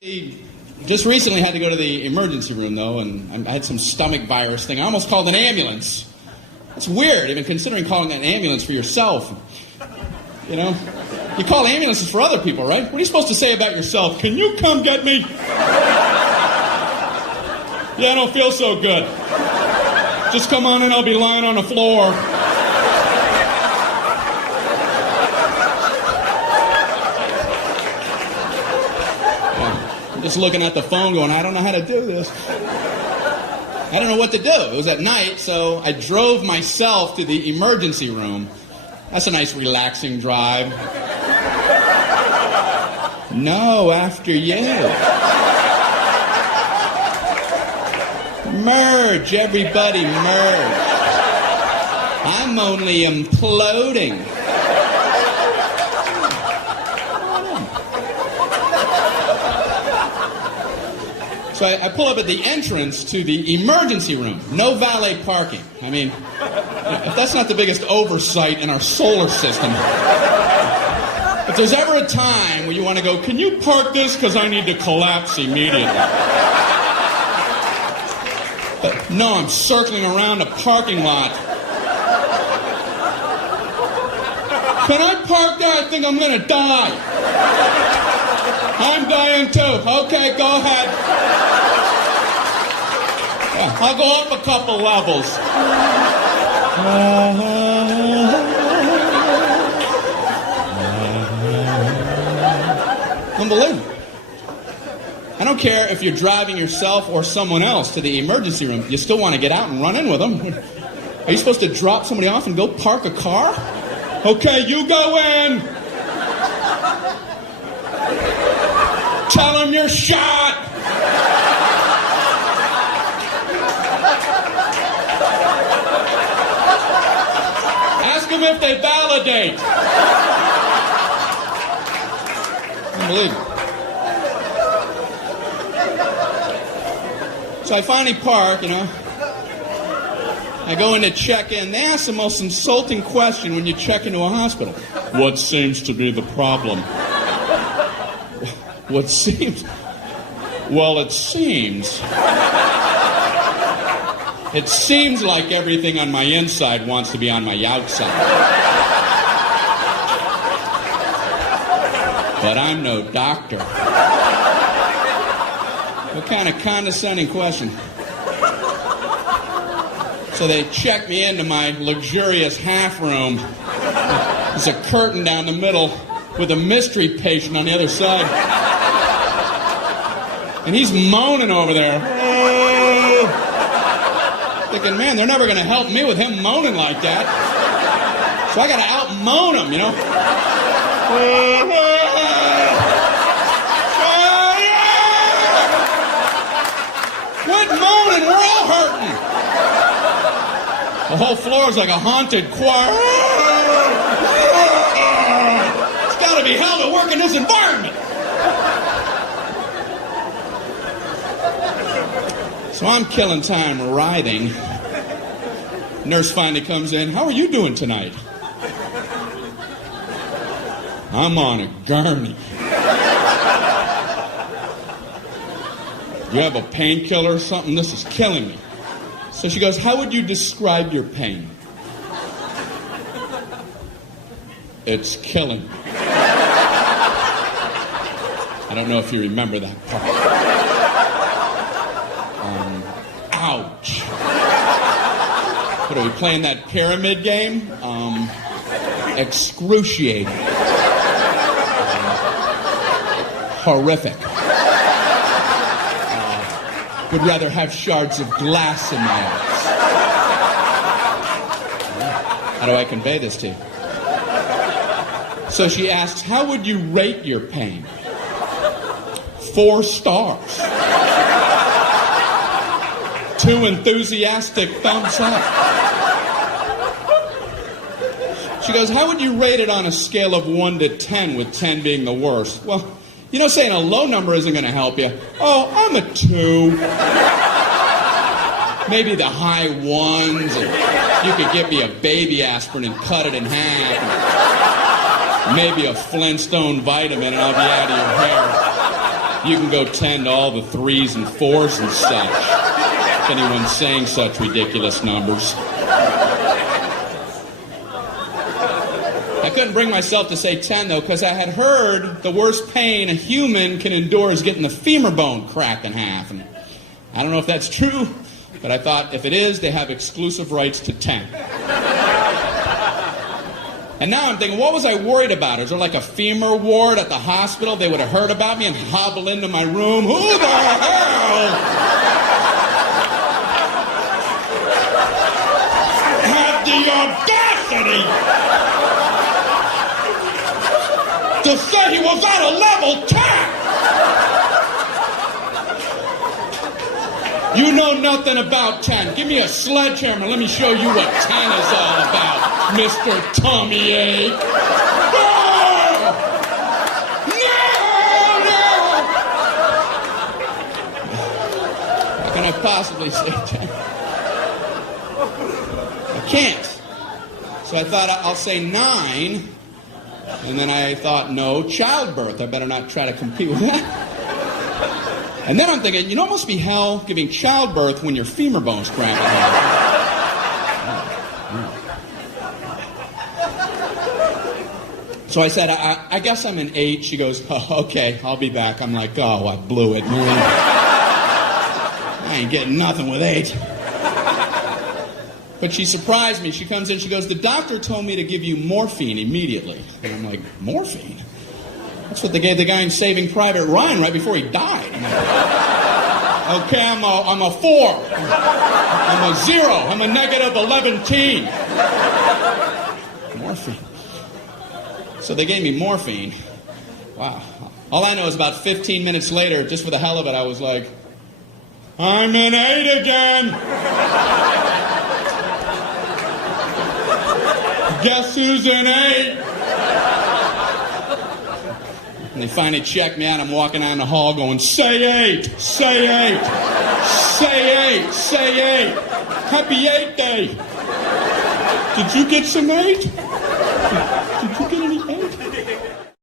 Just recently had to go to the emergency room, though, and I had some stomach virus thing. I almost called an ambulance. It's weird, even considering calling an ambulance for yourself. You know? You call ambulances for other people, right? What are you supposed to say about yourself? Can you come get me? Yeah, I don't feel so good. Just come on in, I'll be lying on the floor. I'm just looking at the phone going, I don't know how to do this. I don't know what to do. It was at night, so I drove myself to the emergency room. That's a nice relaxing drive. No, after you. Merge, everybody merge. I'm only imploding. So I pull up at the entrance to the emergency room. No valet parking. I mean, if that's not the biggest oversight in our solar system. If there's ever a time where you want to go, can you park this because I need to collapse immediately? But no, I'm circling around a parking lot. Can I park there? I think I'm going to die. I'm dying too. Okay, go ahead. Yeah, I'll go up a couple levels. Unbelievable. I don't care if you're driving yourself or someone else to the emergency room. You still want to get out and run in with them. Are you supposed to drop somebody off and go park a car? Okay, you go in. Tell them you're shot. Ask them if they validate. Unbelievable. So I finally park, you know. I go in to check in. They ask the most insulting question when you check into a hospital. What seems to be the problem? What seems? Well, it seems. It seems like everything on my inside wants to be on my outside. But I'm no doctor. What kind of condescending question? So they check me into my luxurious half room. There's a curtain down the middle with a mystery patient on the other side. And he's moaning over there. Thinking, man, they're never going to help me with him moaning like that. So I got to out-moan him, you know. Quit moaning, we're all hurting. The whole floor is like a haunted choir. It's got to be hell to work in this environment. So I'm killing time writhing. Nurse finally comes in. How are you doing tonight? I'm on a gurney. Do you have a painkiller or something? This is killing me. So she goes, how would you describe your pain? It's killing me. I don't know if you remember that part. Ouch. What are we playing, that pyramid game? Excruciating. Horrific. Would rather have shards of glass in my eyes. How do I convey this to you? So she asks, how would you rate your pain? 4 stars. 2 enthusiastic thumbs up. She goes, how would you rate it on a scale of 1 to 10, with 10 being the worst? Well, you know, saying a low number isn't going to help you. Oh, I'm a 2. Maybe the high 1s, and you could give me a baby aspirin and cut it in half. Maybe a Flintstone vitamin and I'll be out of your hair. You can go 10 to all the 3s and 4s and such. If anyone's saying such ridiculous numbers. I couldn't bring myself to say 10, though, because I had heard the worst pain a human can endure is getting the femur bone cracked in half. And I don't know if that's true, but I thought if it is, they have exclusive rights to 10. And now I'm thinking, what was I worried about? Is there like a femur ward at the hospital? They would have heard about me and hobble into my room. Who the hell had the audacity to say he was at a level 10? You know nothing about 10. Give me a sledgehammer. Let me show you what 10 is all about, Mr. Tommy A. No! No! How can I possibly say 10? I can't. So I thought I'll say 9. And then I thought, no, childbirth. I better not try to compete with that. And then I'm thinking, you know, it must be hell giving childbirth when your femur bone's cracked. So I said, I guess I'm an 8. She goes, oh, okay, I'll be back. I'm like, oh, I blew it, man. I ain't getting nothing with 8. But she surprised me. She comes in, she goes, the doctor told me to give you morphine immediately. And I'm like, morphine? That's what they gave the guy in Saving Private Ryan right before he died. Okay, I'm a 4. I'm a 0. I'm a negative 11-teen. Morphine. So they gave me morphine. Wow. All I know is about 15 minutes later, just for the hell of it, I was like, I'm an 8 again. Guess who's an 8? And they finally checked me out. I'm walking down the hall going, say 8, say 8, say 8, say 8. Happy 8 day. Did you get some 8? Did you get